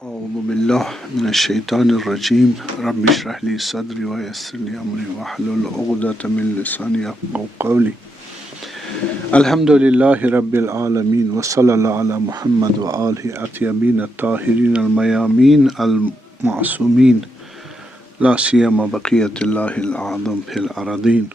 أعوذ بالله من الشيطان الرجيم رب اشرح لي صدري ويسر لي أمري واحلل عقدة من لساني يفقهوا قولي الحمد لله رب العالمين وصلى الله على محمد وآله الطيبين الطاهرين الميامين المعصومين لا سيما بقية الله الأعظم في الأراضين.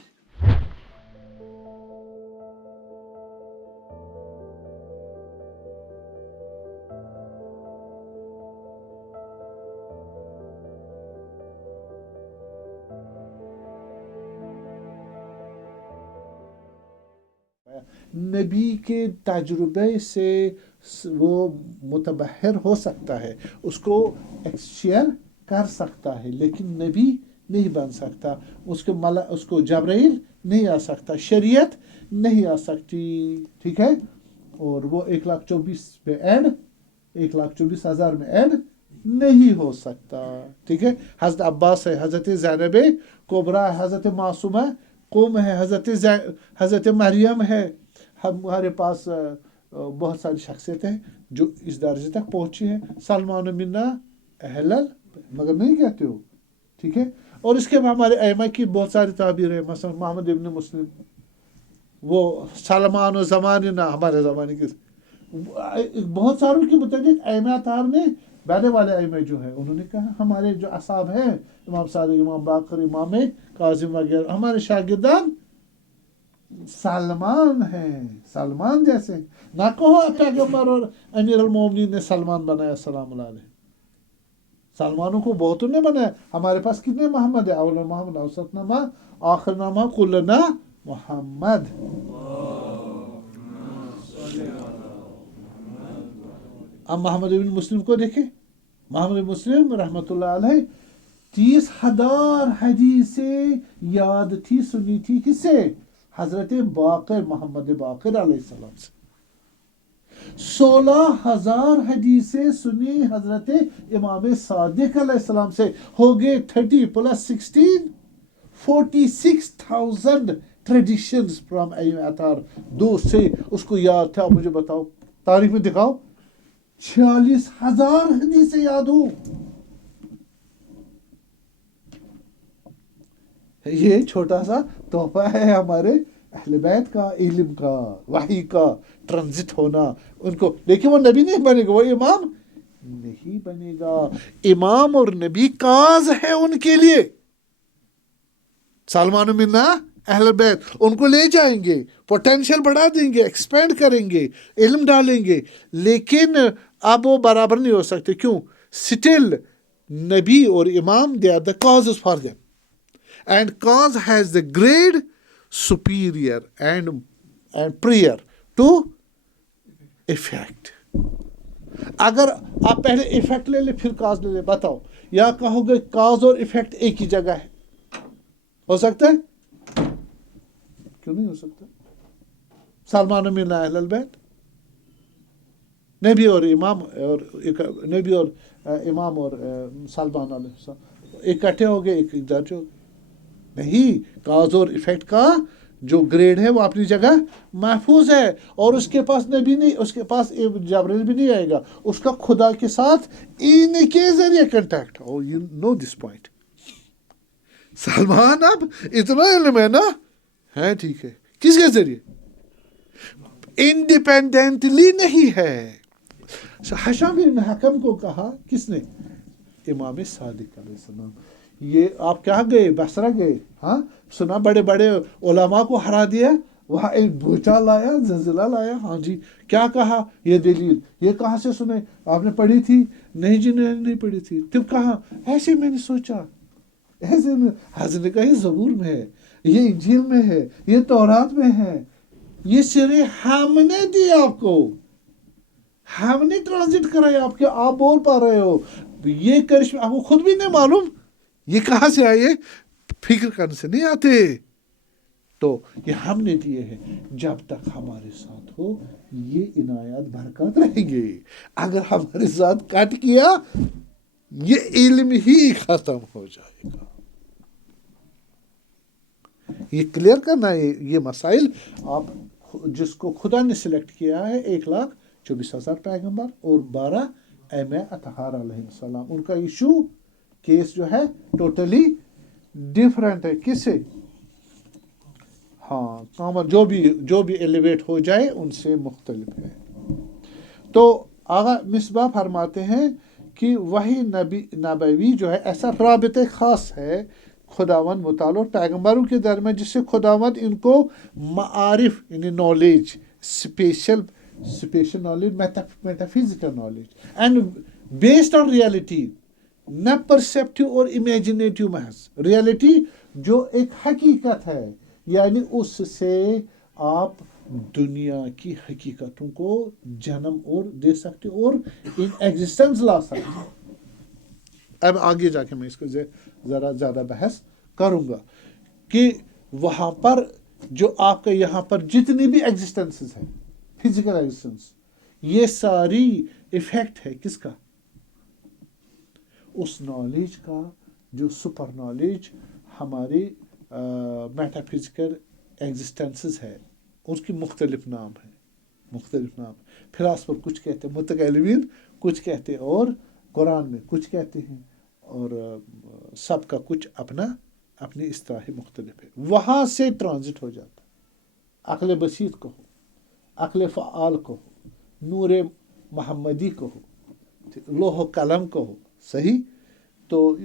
نبی کے تجربے سے وہ متبحر ہو سکتا ہے، اس کو شیئر کر سکتا ہے، لیکن نبی نہیں بن سکتا، اس کو جبرائیل نہیں آ سکتا، شریعت نہیں آ سکتی، ٹھیک ہے؟ اور وہ 1,24,000 پہ ایڈ 1,24,000 میں ایڈ نہیں ہو سکتا، ٹھیک ہے؟ حضرت عباس ہے، حضرت زینب کبریٰ ہے، حضرت معصومہ قوم ہے، حضرت مریم ہے، ہمارے پاس بہت ساری شخصیتیں جو اس درجے تک پہنچی ہیں. سلمان منا اہل مگر نہیں کہتے ہو، ٹھیک ہے؟ اور اس کے بعد ہمارے ائمہ کی بہت ساری تعبیر ہیں، مثلا محمد ابن مسلم، وہ سلمان و زمانہ ہمارے زمانے کے بہت ساروں کے متعلق ائمہ اطہار میں بیٹھے والے ائمہ جو ہیں انہوں نے کہا ہمارے جو اصحاب ہیں، امام صادق، امام باقر، امام کاظم وغیرہ، ہمارے شاگردان سلمان ہیں، سلمان جیسے. نہ کہو پیغمبر اور امیر المومنین نے سلمان بنایا السلام علیہ. سلمانوں کو بہتوں نے بنایا. ہمارے پاس کتنے محمد ہے؟ اول محمد، اوسط نامہ، آخر نامہ، کلنا محمد. اب محمد بن مسلم کو دیکھیں. محمد بن مسلم رحمۃ اللہ علیہ 30,000 حدیثیں یاد تھی، سنی تھی کس سے؟ حضرت باقر، محمد باقر علیہ السلام سے. 16,000 حدیثیں سنی حضرت امام صادق علیہ السلام سے. ہو گئے 30 + 16 46,000 ٹریڈیشنز فرام ائمہ اطہار. دو سے اس کو یاد تھا. مجھے بتاؤ تاریخ میں دکھاؤ 46,000 حدیثیں یاد ہو. یہ چھوٹا سا تحفہ ہے ہمارے اہل بیت کا، علم کا، وحی کا ٹرانزٹ ہونا. ان کو لیکن وہ نبی نہیں بنے گا، وہ امام نہیں بنے گا. امام اور نبی کاز ہے ان کے لیے. سلمان منا اہل بیت ان کو لے جائیں گے، پوٹینشیل بڑھا دیں گے، ایکسپینڈ کریں گے، علم ڈالیں گے، لیکن اب وہ برابر نہیں ہو سکتے. کیوں؟ سٹل نبی اور امام they are the causes for them. And cause has the grade superior and prior to effect. اگر آپ پہلے ایفیکٹ لے لیں پھر کاز لے لیں، بتاؤ یا کہو گے کاز اور ایفیکٹ ایک ہی جگہ ہے؟ ہو سکتا ہے؟ کیوں نہیں ہو سکتا؟ سلمان من اہل البیت، نبی اور امام اور سلمان علیہ السلام اکٹھے ہو گئے، ایک درجہ ہو گئے. نہیں، کاز اور ایفیکٹ کا جو گریڈ ہے وہ اپنی جگہ محفوظ ہے. اور اس کے پاس نبی نہیں، اس کے پاس جبرائیل بھی نہیں آئے گا، اس کا خدا کے ساتھ ان کے ذریعے contact. Oh you know this point. Salman اب اتنا علم ہے نا، ہے ٹھیک ہے، کس کے ذریعے؟ انڈیپینڈنٹلی نہیں ہے. حشام بن حکم کو کہا کس نے؟ امام صادق علیہ السلام. یہ آپ کیا گئے؟ بصرہ گئے، ہاں سنا بڑے بڑے علماء کو ہرا دیا، وہاں ایک بھوچال لایا، زلزلہ لایا. ہاں جی، کیا کہا؟ یہ دلیل یہ کہاں سے سنے؟ آپ نے پڑھی تھی؟ نہیں جی نہیں پڑھی تھی. تم کہاں؟ ایسے میں نے سوچا، ایسے میں. حضرت نے کہا یہ زبور میں ہے، یہ انجیل میں ہے، یہ تورات میں ہے. یہ سرے ہم نے دی آپ کو، ہم نے ٹرانزٹ کرایا آپ کے، آپ بول پا رہے ہو. یہ کرشمہ آپ کو خود بھی نہیں معلوم یہ کہاں سے آئے، فکر کرنے سے نہیں آتے. تو یہ ہم نے دیے ہیں. جب تک ہمارے ساتھ ہو یہ عنایات برکات رہیں گے. اگر ہمارے ساتھ کٹ کیا یہ علم ہی ختم ہو جائے گا. یہ کلیئر کرنا ہے یہ مسائل. آپ جس کو خدا نے سلیکٹ کیا ہے 1,24,000 پیغمبر اور 12 ایم اے اطہار علیہ السلام. ان کا ایشو کیس جو ہے ٹوٹلی ڈفرینٹ ہے. کس سے؟ ہاں کامر جو بھی ایلیویٹ ہو جائے ان سے مختلف ہے. تو آغا مصباح فرماتے ہیں کہ وہی نبوی جو ہے ایسا رابط خاص ہے خداوند متعلق پیغمبروں کے درمیان جس سے خداوند ان کو معارف یعنی knowledge special knowledge metaphysical knowledge and based on reality نہ پرسیپٹیو اور امیجنیٹیو محض ریئلٹی جو ایک حقیقت ہے یعنی اس سے آپ دنیا کی حقیقتوں کو جنم اور دے سکتے اور ان ایگزسٹنس لا سکتے. اب آگے جا کے میں اس کو ذرا زیادہ بحث کروں گا کہ وہاں پر جو آپ کا یہاں پر جتنی بھی ایگزسٹنسز ہیں فزیکل ایگزسٹنس یہ ساری ایفیکٹ ہے کس کا؟ اس نالج کا جو سپر نالج ہماری میٹا فزیکل ایگزسٹنسز ہے. اس کی مختلف نام فلاسفر کچھ کہتے ہیں متکلمین کچھ کہتے ہیں اور قرآن میں کچھ کہتے ہیں اور سب کا کچھ اپنی اصطلاح مختلف ہے. وہاں سے ٹرانزٹ ہو جاتا عقل بسیط کو ہو عقل فعال کو ہو نور محمدی کو ہو لوح و قلم کو ہو صحیح. تو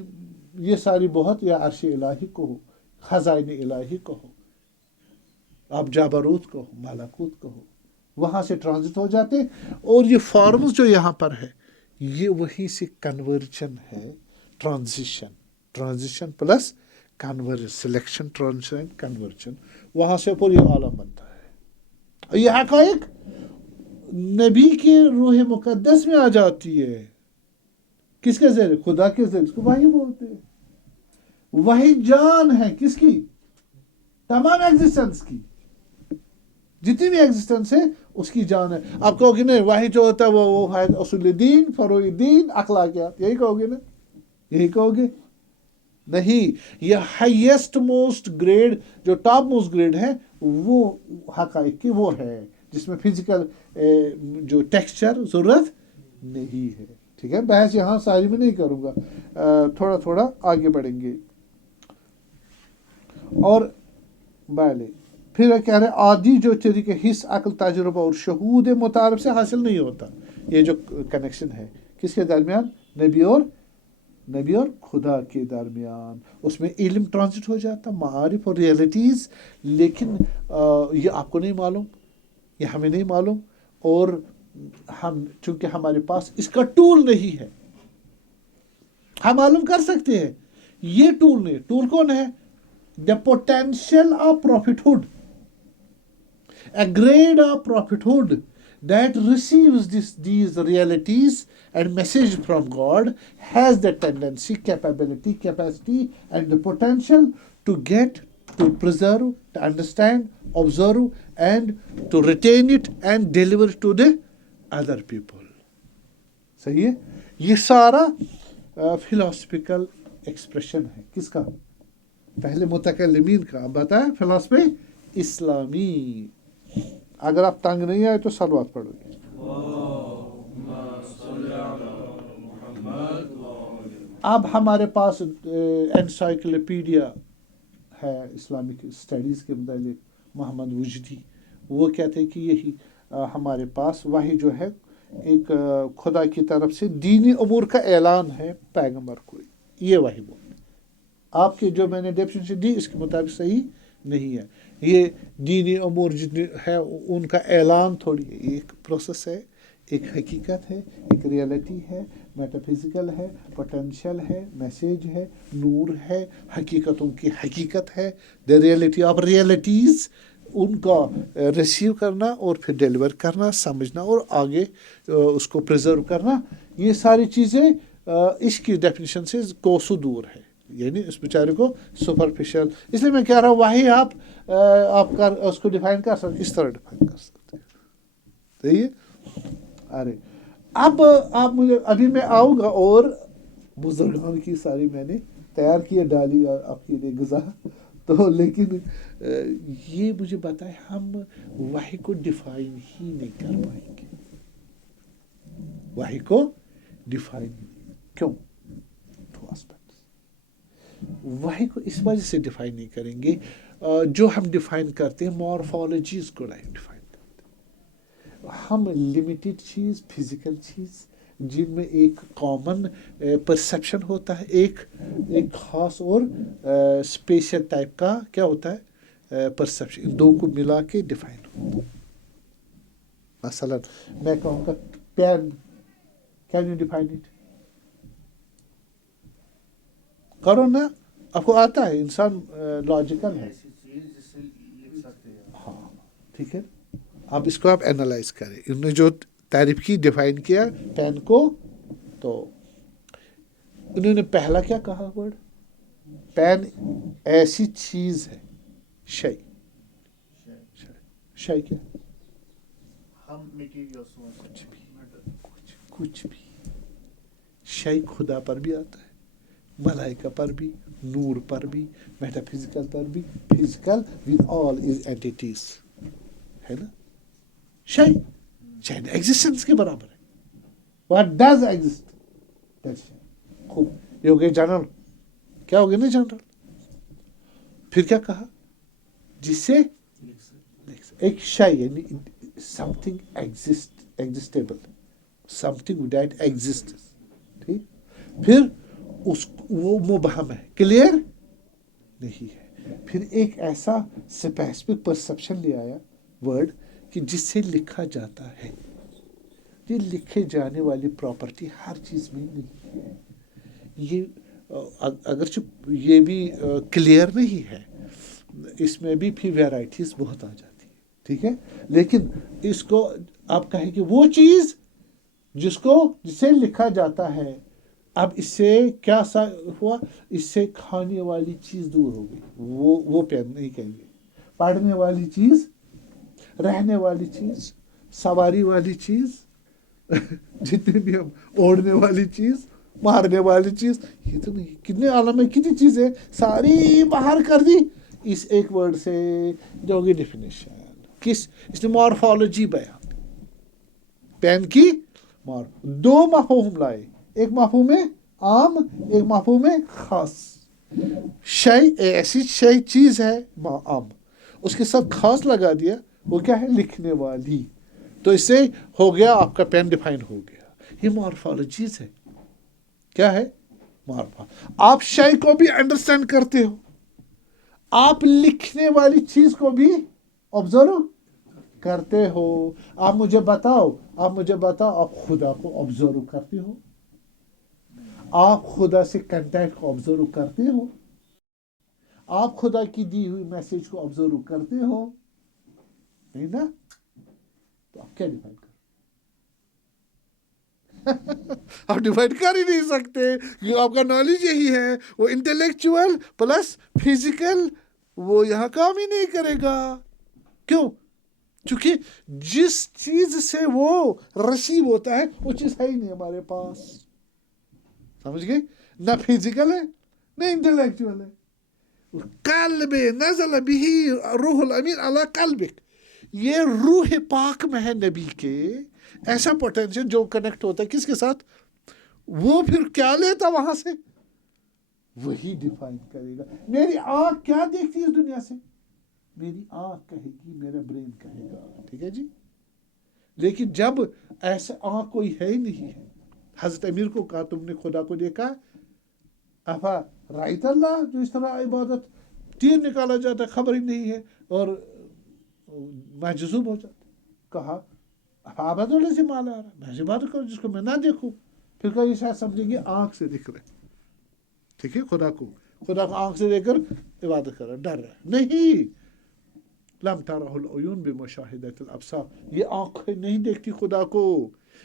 یہ ساری بہت یا عرش الہی کو ہو خزائن الہی کو ہو آپ جابروت کو ہو ملکوت کو ہو وہاں سے ٹرانزٹ ہو جاتے اور یہ فارمز جو یہاں پر ہے یہ وہیں سے کنورجن ہے. Transition plus conversion selection transition conversion وہاں سے پھر یہ عالم بنتا ہے. یہ حقائق نبی کے روح مقدس میں آ جاتی ہے. کس کے ذریعے؟ خدا کے ذریعے. اس کو وحی بولتے ہیں. وہی جان ہے کس کی؟ تمام ایگزسٹنس کی. جتنی بھی ایگزسٹنس ہے اس کی جان ہے. آپ کہو گے نہیں وحی جو ہوتا ہے وہ ہے اصول دین فروع دین اخلاقیات یہی کہو گے نا یہی کہو گے نہیں. یہ ہائیسٹ موسٹ گریڈ جو ٹاپ موسٹ گریڈ ہے وہ حقائق کی وہ ہے جس میں فزیکل جو ٹیکسچر ضرورت نہیں ہے. ٹھیک ہے بحث یہاں ساری میں نہیں کروں گا تھوڑا تھوڑا آگے بڑھیں گے. اور بالے پھر کہہ رہے عادی جو طریقہ حص عقل تجربہ اور شہود متعارف سے حاصل نہیں ہوتا. یہ جو کنیکشن ہے کس کے درمیان؟ نبی اور خدا کے درمیان. اس میں علم ٹرانزٹ ہو جاتا معارف اور ریئلٹیز. لیکن یہ آپ کو نہیں معلوم یہ ہمیں نہیں معلوم اور ہم چونکہ ہمارے پاس اس کا ٹول نہیں ہے. ہم معلوم کر سکتے ہیں یہ ٹول نہیں. ٹول کون ہے؟ the potential of prophethood, a grade of prophethood that receives these realities and message from God has the tendency, capacity and the potential to get, to preserve, to understand, observe and to retain it and deliver it to the other people. صحیح ہے. یہ سارا philosophical expression ہے کس کا؟ پہلے متکلمین کا. اب بتائیں فلسفے اسلامی. اگر آپ تنگ نہیں آئے تو صلوات پڑھو گے. اب ہمارے پاس انسائکلوپیڈیا ہے اسلامک اسٹڈیز کے متعلق محمد وجدی. وہ کہتے ہیں کہ یہی ہمارے پاس وحی جو ہے ایک خدا کی طرف سے دینی امور کا اعلان ہے پیغمبر کو. یہ وحی بول آپ کے جو میں نے ڈیفینیشن دی اس کے مطابق صحیح نہیں ہے. یہ دینی امور جتنے ہے ان کا اعلان تھوڑی ہے. ایک پروسیس ہے ایک حقیقت ہے ایک ریئلٹی ہے میٹا فزیکل ہے پوٹینشیل ہے میسیج ہے نور ہے حقیقتوں کی حقیقت ہے دا ریئلٹی آف ریئلٹیز. ان کا ریسیو کرنا اور پھر ڈیلیور کرنا سمجھنا اور آگے اس کو پریزرو کرنا یہ ساری چیزیں اس کی ڈیفینیشن سے کوسوں دور ہے. یعنی اس بیچارے کو سپرفیشل. اس لیے میں کہہ رہا ہوں وہی آپ اس کو ڈیفائن کر سکتے اس طرح ڈیفائن کر سکتے. صحیح ہے. ارے اب آپ مجھے ابھی میں آؤں گا اور بزرگان کی ساری میں نے تیار کی ڈالی اور آپ کے لیے غذا. تو لیکن یہ مجھے بتائے ہم وحی کو ڈیفائن ہی نہیں کر پائیں گے. وحی کو ڈیفائن کیوں؟ Two aspects. وحی کو اس وجہ سے ڈیفائن نہیں کریں گے. جو ہم ڈیفائن کرتے ہیں مورفالوجیز کو ڈیفائن کرتے ہیں. ہم لمیٹڈ چیز، فزیکل چیز جن میں ایک کامن پرسیپشن ہوتا ہے، ایک خاص اور اسپیشل ٹائپ کا کیا ہوتا ہے پرسیپشن، ان دو کو ملا کے ڈیفائن ہوتا ہے. مثلا میں کہوں گا pen, can you define it? کرو نا، آپ کو آتا ہے، انسان لاجیکل ہے. ہاں ٹھیک ہے، اب اس کو آپ اینالائز کریں. انہوں نے جو تعریف کی، ڈیفائن کیا پین کو، تو انہوں نے پہلا کیا کہا ورڈ؟ پین ایسی چیز ہے، شے. شے کیا؟ کچھ بھی. شے خدا پر بھی آتا ہے، ملائکہ پر بھی، نور پر بھی، میٹا فزیکل پر بھی. فزیکل ود آل از اینٹیٹیز ہے نا. شے شاید ایگزسٹنس کے برابر ہے. What does exist? خوب، یہ ہو گیا جنرل. کیا ہو گیا نا جنرل. پھر کیا کہا؟ جس سے ایک شے یعنی something existable, something that exist. ٹھیک. پھر وہ مبہم ہے، کلیئر نہیں ہے. پھر ایک ایسا اسپیسیفک پرسیپشن لے آیا ورڈ کہ جس سے لکھا جاتا ہے. یہ لکھے جانے والی پراپرٹی ہر چیز میں نہیں ہے. یہ اگرچہ یہ بھی کلیئر نہیں ہے، اس میں بھی پھر ویرائٹیز بہت آ جاتی ہے. ٹھیک ہے، لیکن اس کو آپ کہیں کہ وہ چیز جس سے لکھا جاتا ہے. اب اس سے کیا ہوا؟ اس سے کھانے والی چیز دور ہو گئی. وہ پین نہیں کہیں گے. پڑھنے والی چیز، رہنے والی چیز، سواری والی چیز، جتنے بھی ہم، اوڑھنے والی چیز، مارنے والی چیز، یہ تو نہیں. کتنے عالم میں کتنی چیزیں ساری باہر کر دی اس ایک ورڈ سے، جو ہوگی ڈیفینیشن. اس نے مورفالوجی بیان، پین کی دو مفہوم لائے. ایک مفہوم عام، ایک مفہوم خاص. شے ایسی شے چیز ہے عام، اس کے ساتھ خاص لگا دیا. وہ کیا ہے؟ لکھنے والی. تو اس سے ہو گیا آپ کا پین ڈیفائن ہو گیا. یہ مورفالوجیز ہے. کیا ہے؟ آپ شے کو بھی انڈرسٹینڈ کرتے ہو، آپ لکھنے والی چیز کو بھی آبزرو کرتے ہو. آپ مجھے بتاؤ، آپ خدا کو آبزرو کرتے ہو؟ آپ خدا سے کنٹیکٹ کو آبزرو کرتے ہو؟ آپ خدا کی دی ہوئی میسج کو آبزرو کرتے ہو؟ نہیں نا. تو آپ کیا ڈیفائن کر آپ ڈیفائن کر ہی نہیں سکتے. آپ کا نالج یہی ہے، وہ انٹلیکچوئل پلس فزیکل، وہ یہاں کام ہی نہیں کرے گا. کیوں؟ چونکہ جس چیز سے وہ ریسیو ہوتا ہے وہ چیز ہے ہی نہیں ہمارے پاس. سمجھ گئے؟ نہ فزیکل ہے نہ انٹلیکچوئل ہے. قلب نزل به روح الامین علی قلبک، یہ روح پاک میں ہے نبی کے. ایسا پوٹینشیل جو کنیکٹ ہوتا ہے کس کے ساتھ؟ وہ پھر کیا لیتا وہاں سے؟ وہی ڈیفائن کرے گا. میری آنکھ کیا دیکھتی ہے اس دنیا سے؟ میری آنکھ کہے گی، میرا برین کہے گا. ٹھیک ہے جی. لیکن جب ایسا آنکھ کوئی ہے ہی نہیں ہے، حضرت امیر کو کہا تم نے خدا کو دیکھا؟ افا رائت اللہ، جو اس طرح عبادت تیر نکالا جاتا ہے خبر ہی نہیں ہے اور محجوب ہو جاتا. کہا عبادت اللہ سے مالا آ رہا، میں عبادت کروں جس کو میں نہ دیکھوں. پھر کہیں شاید سمجھیں گے آنکھ سے دکھ رہے. ٹھیک ہے، خدا کو آنکھ سے دیکھ کر عبادت کر رہا، ڈر رہا. نہیں، لم ترہ العیون بمشاہدۃ الابصار، یہ آنکھیں نہیں دیکھتی خدا کو.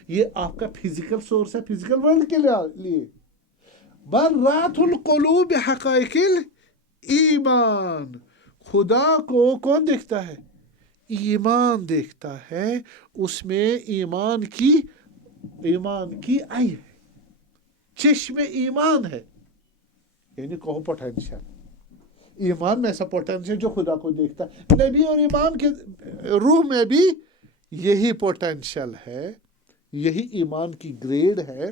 یہ آپ کا فزیکل سورس ہے، فزیکل ورلڈ کے لیے. بل رات القلوب حقائق ایمان، خدا کو کون دیکھتا ہے؟ ایمان دیکھتا ہے. اس میں ایمان کی آئی ہے، چشم ایمان ہے. یعنی کہو پوٹینشیل. ایمان میں ایسا پوٹینشیل جو خدا کو دیکھتا ہے. نبی اور ایمان کے روح میں بھی یہی پوٹینشیل ہے، یہی ایمان کی گریڈ ہے،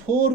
4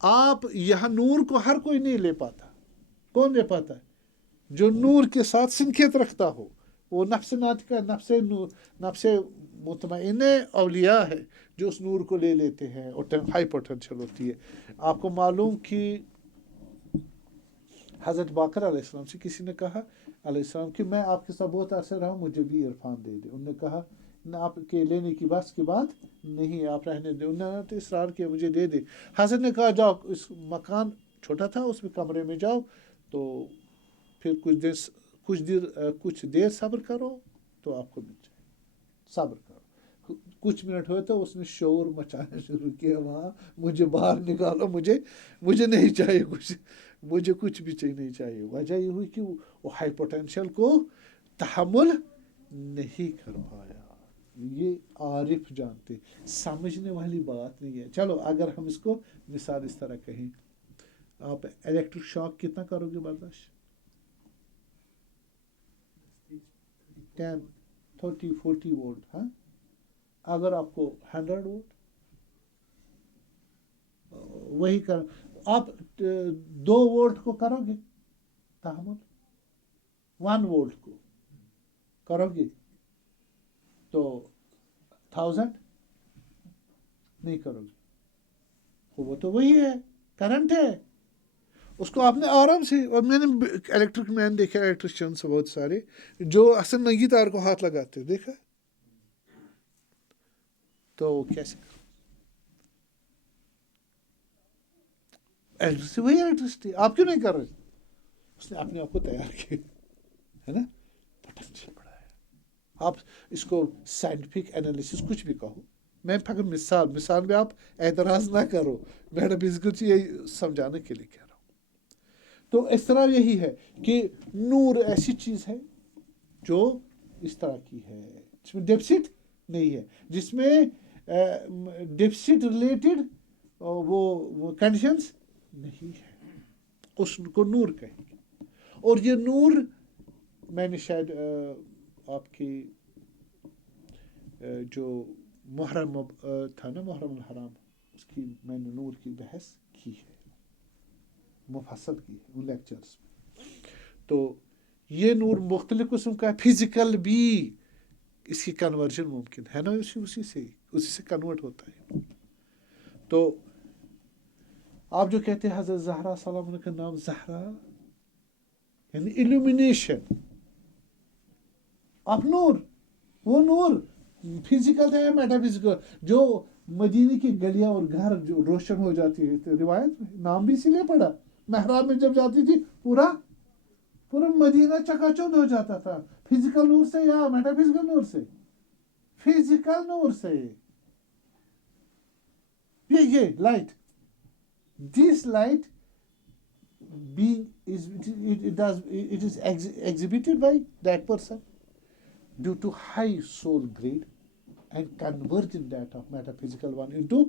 آپ یہاں نور کو ہر کوئی نہیں لے پاتا. کون لے پاتا ہے؟ جو نور کے ساتھ سنکھیت رکھتا ہو، وہ نفس ناطقہ، نفس مطمئن اولیاء ہے جو اس نور کو لے لیتے ہیں اور ہائی پوٹینشل ہوتی ہے. آپ کو معلوم کہ حضرت باقر علیہ السلام سے کسی نے کہا علیہ السلام کہ میں آپ کے ساتھ بہت عرصے رہا ہوں، مجھے بھی عرفان دے دے. انہوں نے کہا نہ، آپ کے لینے کی بس کی بات نہیں ہے، آپ رہنے دیں. انہوں نے تو اصرار کیا مجھے دے دے. حضرت نے کہا جاؤ، اس مکان چھوٹا تھا، اس میں کمرے میں جاؤ، تو پھر کچھ دیر صبر کرو تو آپ کو مل جائے. صبر کرو. کچھ منٹ ہوئے تو اس نے شور مچانا شروع کیا وہاں، مجھے باہر نکالو، مجھے نہیں چاہیے کچھ، مجھے کچھ بھی نہیں چاہیے. وجہ یہ ہوئی کہ وہ ہائی پوٹینشل کو تحمل نہیں کر پایا. یہ عارف جانتے، سمجھنے والی بات نہیں ہے. چلو اگر ہم اس کو مثال اس طرح کہیں، آپ الیکٹرک شاک کتنا کرو گے برداشت؟ 10 30 40 وولٹ. ہاں، اگر آپ کو 100 وولٹ وہی کر، آپ 2 وولٹ کو کرو گے تحمل، 1 وولٹ کو کرو گے تو 1000 نہیں کرو گے. وہ تو وہی ہے، کرنٹ ہے. اس کو آپ نے آرام سے، اور میں نے الیکٹرک مین دیکھا، الیکٹریشین سے بہت سارے جو اصل ننگی تار کو ہاتھ لگاتے، دیکھا تو کیسے الیکٹرسٹی، وہی الیکٹرسٹی. آپ کیوں نہیں کر رہے؟ اس نے اپنے آپ کو تیار کیا ہے نا. پوٹینشیل بڑا ہے. آپ اس کو سائنٹیفک انالیسس کچھ بھی کہو، میں پھر مثال میں آپ اعتراض نہ کرو، میڈم فزیکل یہی سمجھانے کے لیے کہہ رہا ہوں. تو اس طرح یہی ہے کہ نور ایسی چیز ہے جو اس طرح کی ہے، جس میں ڈیفسٹ نہیں ہے، جس میں ڈیفسٹ ریلیٹڈ وہ کنڈیشنز نہیں ہے، اس کو نور کہیں گے. اور یہ نور میں نے شاید آپ کی جو محرم تھا نا، محرم الحرام، اس کی میں نے نور کی بحث کی ہے، مفصل کی ہے ان لیکچرز میں. تو یہ نور مختلف قسم کا ہے. فزیکل بھی اس کی کنورژن ممکن ہے نا، اسی سے کنورٹ ہوتا ہے. تو آپ جو کہتے ہیں حضرت زہرا سلام علیہ کا نام زہرا یعنی ایلومینیشن آف نور. وہ نور فزیکل تھا یا میٹا فزیکل، جو مدینے کی گلیاں اور گھر جو روشن ہو جاتی ہے. روایت میں نام بھی اسی لیے پڑا، محراب میں جب جاتی تھی پورا مدینہ چکا چوندھ ہو جاتا تھا. فزیکل نور سے یا میٹا فزیکل نور سے؟ فزیکل نور سے. یہ light, this light being it is exhibited by that person due to high soul grade and converging that of metaphysical one into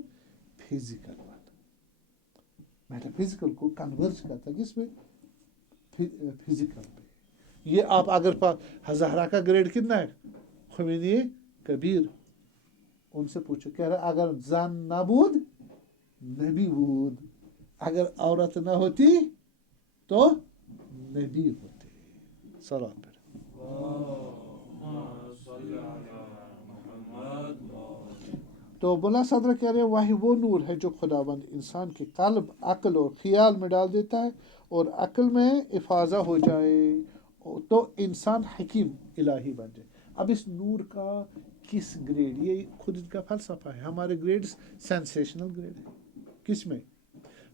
physical one. metaphysical کو converge کرتا ہے کس میں؟ physical پہ. یہ آپ اگر زہرا کا گریڈ کتنا ہے؟ خمینی کبیر. ان سے پوچھو، کہہ رہا اگر زن نہ بود نبی بود، اگر عورت نہ ہوتی تو نبی ہوتے. صلوات پر. تو بلا صدر کہہ رہے وہی وہ نور ہے جو خداوند انسان کے قلب، عقل اور خیال میں ڈال دیتا ہے، اور عقل میں افاضہ ہو جائے تو انسان حکیم الہی بن جائے. اب اس نور کا کس گریڈ، یہ خود ان کا فلسفہ ہے. ہمارے گریڈز سینسیشنل گریڈ ہے. کس میں؟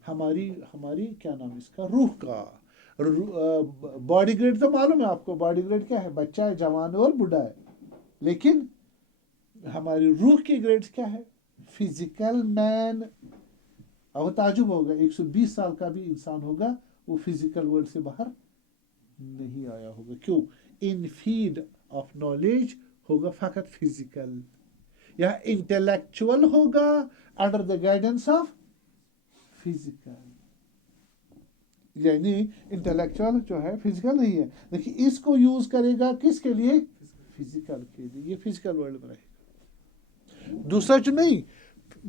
ہماری کیا نام اس کا، روح کا. باڈی گریڈ تو معلوم ہے آپ کو، باڈی گریڈ کیا ہے؟ بچہ ہے، جوان اور بوڑھا ہے. لیکن ہماری روح کی گریڈز کیا ہے؟ فزیکل مین. اب تعجب ہوگا 120 سال کا بھی انسان ہوگا، وہ فزیکل ورلڈ سے باہر نہیں آیا ہوگا. کیوں؟ ان فیڈ آف نالج ہوگا فقط فزیکل، یا انٹلیکچوئل ہوگا under the guidance of physical. یعنی انٹلیکچوئل جو ہے فزیکل نہیں ہے، لیکن اس کو یوز کرے گا کس کے لیے؟ فزیکل کے لیے. یہ فزیکل ورلڈ میں رہے گا. دوسرا جو نہیں،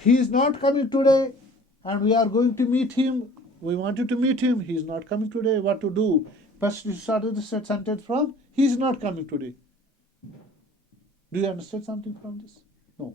He is not coming today and we are going to meet him. We wanted to meet him. He is not coming today. What to do? First you started the sentence from he is not coming today. Do you understand something from this? No.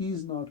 he is not.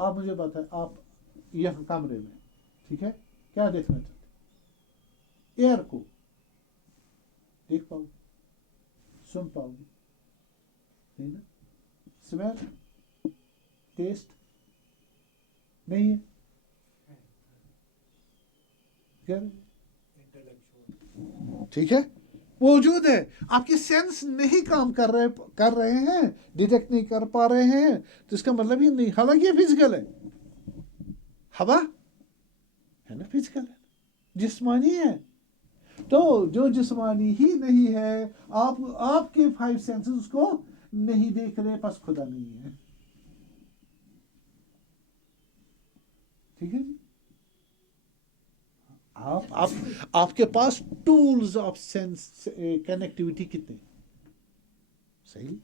آپ مجھے بتائیں، آپ یہاں کمرے میں ٹھیک ہے کیا دیکھنا چاہتے؟ ایئر کو دیکھ پاؤ گے، سن پاؤ گے نہیں نا؟ اسمیل، ٹیسٹ نہیں ہے، ٹھیک ہے موجود ہے، آپ کی سینس نہیں کام کر رہے ہیں، ڈیٹیکٹ نہیں کر پا رہے ہیں، تو اس کا مطلب یہ نہیں، حالانکہ یہ فزیکل ہے، ہوا ہے نا، فزیکل ہے، جسمانی ہے، تو جو جسمانی ہی نہیں ہے، آپ کے 5 سینسز اس کو نہیں دیکھ رہے، پس خدا نہیں ہے، ٹھیک ہے جی؟ آپ کے پاس ٹولز آف سینس کنیکٹیوٹی کتنے صحیح؟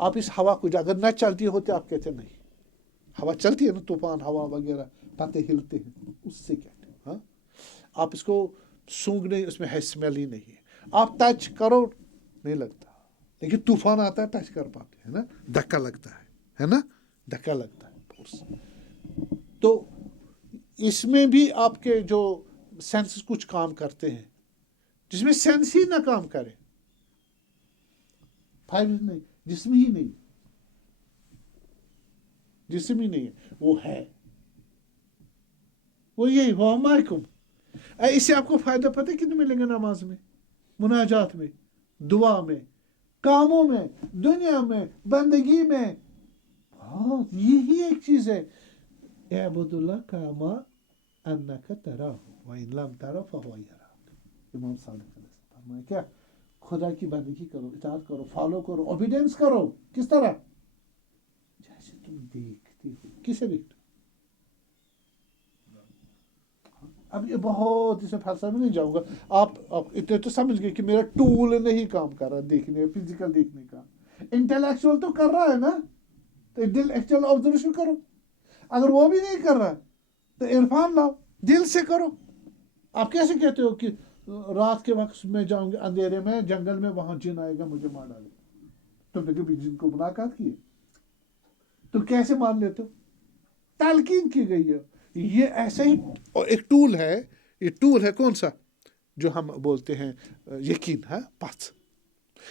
آپ اس ہوا کو اگر نہ چلتی ہوتے آپ کہتے نہیں، ہوا چلتی ہے نا، طوفان ہوا وغیرہ پتے ہلتے ہیں، اس سے کہتے ہیں ہاں، آپ اس کو سونگنے، اس میں ہے اسمیل ہی نہیں ہے، آپ ٹچ کرو نہیں لگتا، لیکن طوفان آتا ہے ٹچ کر پاتے ہیں نا، دھکا لگتا ہے نا، دھکا لگتا ہے فورس، تو اس میں بھی آپ کے جو سینسز کچھ کام کرتے ہیں، جس میں سینس ہی نہ کام کرے، 5 نہیں، جسم ہی نہیں، جسم ہی نہیں ہے، وہ ہے، وہ یہی ہوا مائکم، اس سے آپ کو فائدہ پتہ کتنے ملیں گے؟ نماز میں، مناجات میں، دعا میں، کاموں میں، دنیا میں، بندگی میں، ہاں یہی ایک چیز ہے، اعبد اللہ کما انک تراہ وان لم ترہ فہو یراک، امام صادق علیہ السلام فرمایا کیا؟ خدا کی بندگی کرو، اطاعت کرو، فالو کرو، اوبیڈینس کرو، کس طرح؟ جیسے تم دیکھتے ہو، کسے دیکھتے ہو؟ اب یہ بہت اسے فلسفے میں نہیں جاؤں گا، آپ اتنے تو سمجھ گئے کہ میرا ٹول نہیں کام کر رہا دیکھنے، فزیکل دیکھنے کا، انٹلیکچوئل تو کر رہا ہے نا، تو انٹلیکچوئل آبزرویشن کرو، اگر وہ بھی نہیں کر رہا تو عرفان لاؤ، دل سے کرو۔ آپ کیسے کہتے ہو کہ رات کے وقت میں جاؤں گے اندھیرے میں جنگل میں، وہاں جن آئے گا مجھے مار ڈالے گا؟ تم نے کبھی جن کو ملاقات کی ہے؟ تو کیسے مان لیتے ہو؟ تلقین کی گئی ہے، یہ ایسا ہی ایک ٹول ہے، یہ ٹول ہے کون سا جو ہم بولتے ہیں یقین ہے پتھ،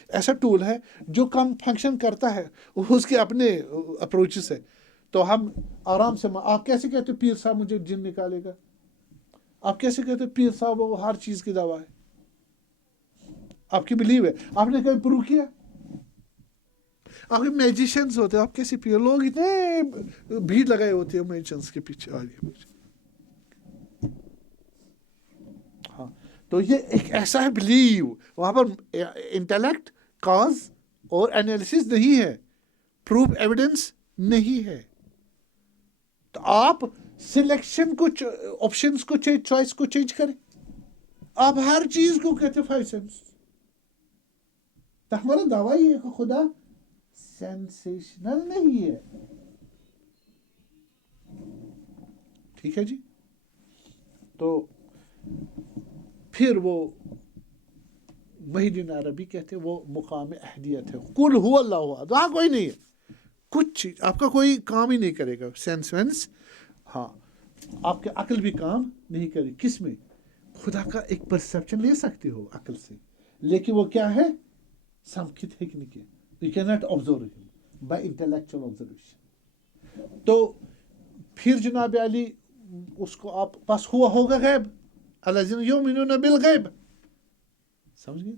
ایسا ٹول ہے جو کم فنکشن کرتا ہے، اس کے اپنے اپروچز ہے، تو ہم آرام سے، آپ کیسے کہتے ہو پیر صاحب مجھے جن نکالے گا؟ آپ کیسے کہتے ہو پیر صاحب وہ ہر چیز کی دوا ہے؟ آپ کی بلیو ہے، آپ نے کبھی پروو کیا؟ آپ کے میجیشنز ہوتے ہیں، آپ کیسے پیر، لوگ اتنے بھیڑ لگائے ہوتے ہیں میجیشنز کے پیچھے آگے پیچھے، ہاں، تو یہ ایک ایسا ہے بلیو، وہاں پر انٹلیکٹ کاز اور انالیسس نہیں ہے، پروف ایویڈنس نہیں ہے، تو آپ سلیکشن کو، آپشنس کو چوائس کو چینج کریں، آپ ہر چیز کو کہتے 5 سینس، تو ہمارا دعویٰ یہ ہے کہ خدا سینسیشنل نہیں ہے، ٹھیک ہے جی؟ تو پھر وہ محی الدین عربی کہتے ہیں وہ مقام احدیت ہے، قل هو اللہ احد، وہاں کوئی نہیں ہے، کچھ آپ کا کوئی کام ہی نہیں کرے گا، سینس وینس، ہاں آپ کے عقل بھی کام نہیں کرے، کس میں؟ خدا کا ایک پرسپشن لے سکتے ہو عقل سے، لیکن وہ کیا ہے؟ سمکھت ٹیکنیک ہے، یو کین ناٹ آبزرو ہم بائی انٹلیکچوئل آبزرویشن، تو پھر جناب علی اس کو آپ بس ہوا ہوگا غیب، الذین یؤمنون بالغیب، سمجھ گئے؟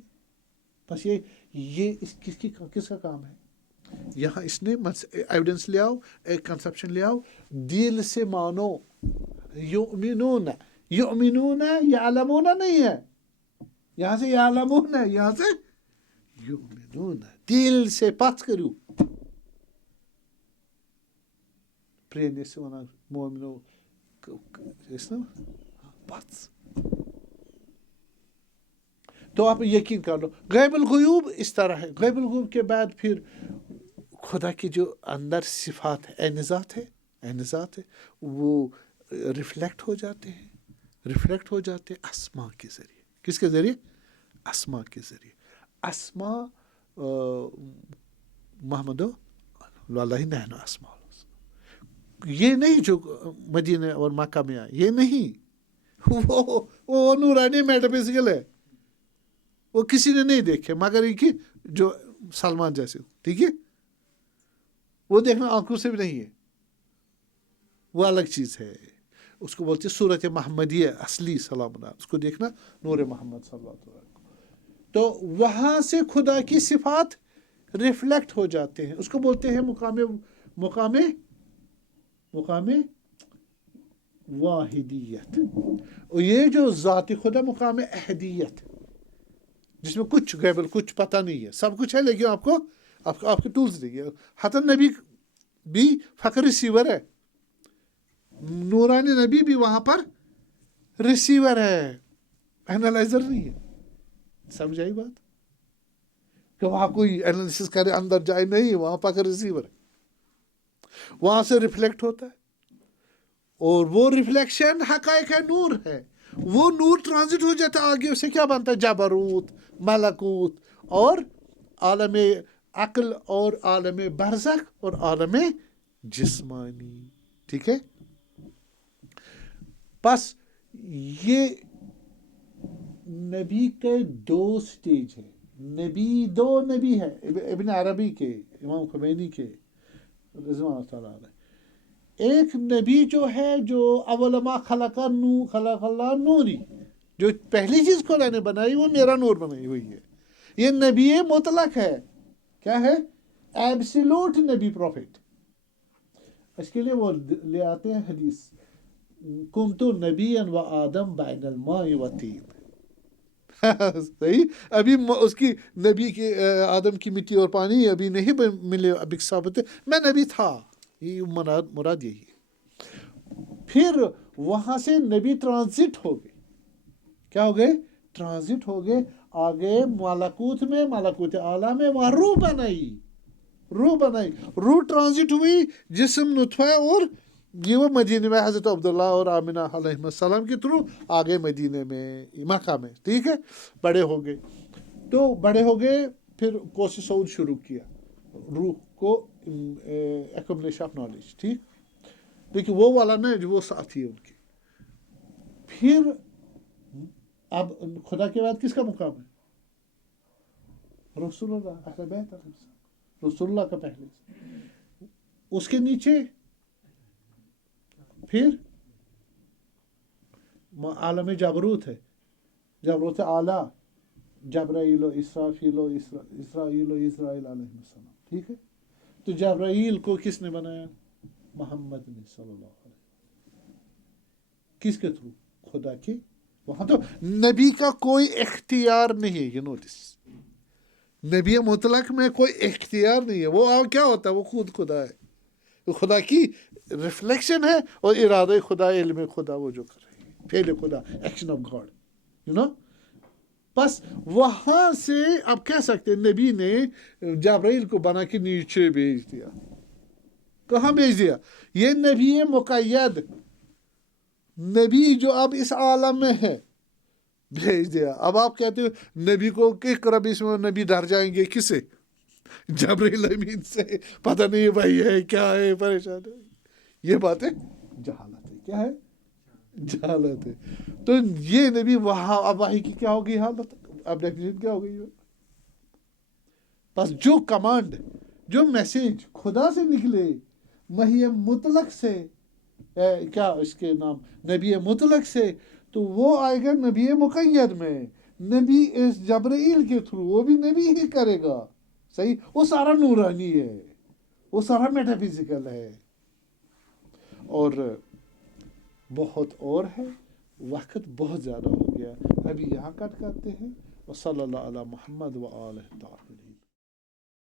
بس یہ کس کا کام ہے؟ یہاں اس نے ایویڈنس لے آؤ، ایک کنسپشن لے آؤ، دل سے مانو، یؤمنون، یؤمنون یعلمون نہیں ہے، یہاں سے یعلمون ہے، یہاں سے یؤمنون، دل سے پتھ کرو، پرین سے ونان مومنو پتھ، تو آپ یقین کر لو، غیب الغیوب اس طرح ہے، غیب الغیوب کے بعد پھر خدا کی جو اندر صفات ہے، اعنزات ہے، وہ ریفلیکٹ ہو جاتے ہیں اسما کے ذریعے، کس کے ذریعے؟ اسما کے ذریعے، اسما محمد اللہ نحن اسما، یہ نہیں جو مدینہ اور مکہ میں آئے، یہ نہیں، وہ نورانی میٹا فزیکل ہے، وہ کسی نے نہیں دیکھے مگر یہ کہ جو سلمان جیسے، ٹھیک ہے، وہ دیکھنا آنکھوں سے بھی نہیں ہے، وہ الگ چیز ہے، اس کو بولتے صورت محمدیہ اصلی سلام اللہ، اس کو دیکھنا نور محمد صلی اللہ علیہ وسلم، تو وہاں سے خدا کی صفات ریفلیکٹ ہو جاتے ہیں، اس کو بولتے ہیں مقام واحدیت، اور یہ جو ذات خدا مقام احدیت، جس میں کچھ غیبل کچھ پتہ نہیں ہے، سب کچھ ہے لیکن آپ کے ٹولز نہیں ہے، حتی نبی بھی فقط ریسیور ہے، نورانی نبی بھی وہاں پر ریسیور ہے، اینالائزر نہیں ہے، سمجھ آئی بات کہ وہاں کوئی اینالیسس کرے اندر جائے نہیں، وہاں پر ریسیور ہے، وہاں سے ریفلیکٹ ہوتا ہے، اور وہ ریفلیکشن حقائق ہے، نور ہے، وہ نور ٹرانزٹ ہو جاتا ہے آگے، اسے کیا بنتا ہے؟ جبروت، ملکوت، اور عالم عقل، اور عالم برزخ، اور عالم جسمانی، ٹھیک ہے؟ بس یہ نبی کے دو سٹیج ہیں، دو نبی ہے، ابن عربی کے، امام خمینی کے رضوان اللہ تعالیٰ علیہ، ایک نبی جو ہے جو اول ما خلق اللہ نوری، جو پہلی چیز خدا نے بنائی وہ میرا نور بنائی ہوئی ہے، یہ نبی مطلق ہے، کیا ہے؟ ایبسلوٹ نبی پروفٹ، اس کے لیے وہ لے آتے ہیں حدیث، کنت نبیا و آدم بین الماء و طین، صحیح، ابھی اس کی نبی کے آدم کی مٹی اور پانی ابھی نہیں ملے، ابھی ثابت ہے میں نبی تھا، یہ مراد یہی ہے۔ پھر وہاں سے نبی ٹرانزٹ ہو گئے، کیا ہو گئے؟ ٹرانزٹ ہو گئے آگے ملکوت میں، ملکوت اعلیٰ میں، وہاں روح بنائی، روح ٹرانزٹ ہوئی جسم نطفہ، اور یہ وہ مدینے میں حضرت عبداللہ اور آمنہ علیہ السلام کے تھرو آگے مدینے میں، مکہ میں، ٹھیک ہے، بڑے ہو گئے، پھر کوس سعود شروع کیا، روح کو ایکوملیشن آف نالج، ٹھیک، لیکن وہ والا نہیں جو وہ ساتھی ہے ان کے۔ پھر اب خدا کے بعد کس کا مقام ہے؟ رسول اللہ، اہل بیت علیہ السلام، رسول اللہ کا پہلے، اس کے نیچے پھر عالم جبروت ہے، جبروت اعلیٰ، جبرائیل و اسرافیل و اسرائیل علیہ السلام، ٹھیک ہے، تو جبرائیل کو کس نے بنایا؟ محمد نے صلی اللہ علیہ وسلم، کس کے تھرو؟ خدا کے، وہاں تو نبی کا کوئی اختیار نہیں ہے، یہ نوٹس، نبی مطلق میں کوئی اختیار نہیں ہے، وہ کیا ہوتا ہے؟ وہ خود خدا ہے، خدا کی ریفلیکشن ہے، اور ارادہ خدا، علم خدا، وہ جو کر رہے ہیں، فعل خدا، action of God, you know. بس وہاں سے آپ کہہ سکتے ہیں نبی نے جبرائیل کو بنا کے نیچے بھیج دیا، کہاں بھیج دیا؟ یہ نبی مقید، نبی جو اب اس عالم میں ہے، بھیج دیا۔ اب آپ کہتے ہو نبی کو کہ قرب اس میں نبی ڈر جائیں گے، کس سے؟ جبرائیل امین سے، پتہ نہیں بھائی ہے کیا ہے، پریشان ہے، یہ باتیں جہالت ہے، کیا ہے؟ جہالت ہے۔ تو یہ نبی وہاں، اب وحی کی کیا ہوگی حالت، اب ڈیفینیشن کیا ہو گئی ہے؟ بس جو کمانڈ، جو میسیج خدا سے نکلے، وحی مطلق سے، کیا اس کے نام، نبی مطلق سے، تو وہ آئے گا نبی مقید میں، نبی اس جبرائیل کے تھرو، وہ بھی نبی ہی کرے گا، صحیح، وہ سارا نورانی ہے، وہ سارا میٹا فزیکل ہے، اور بہت اور ہے، وقت بہت زیادہ ہو گیا، ابھی یہاں کٹ کرتے ہیں، وصلی اللہ علی محمد و آلہ تعالی۔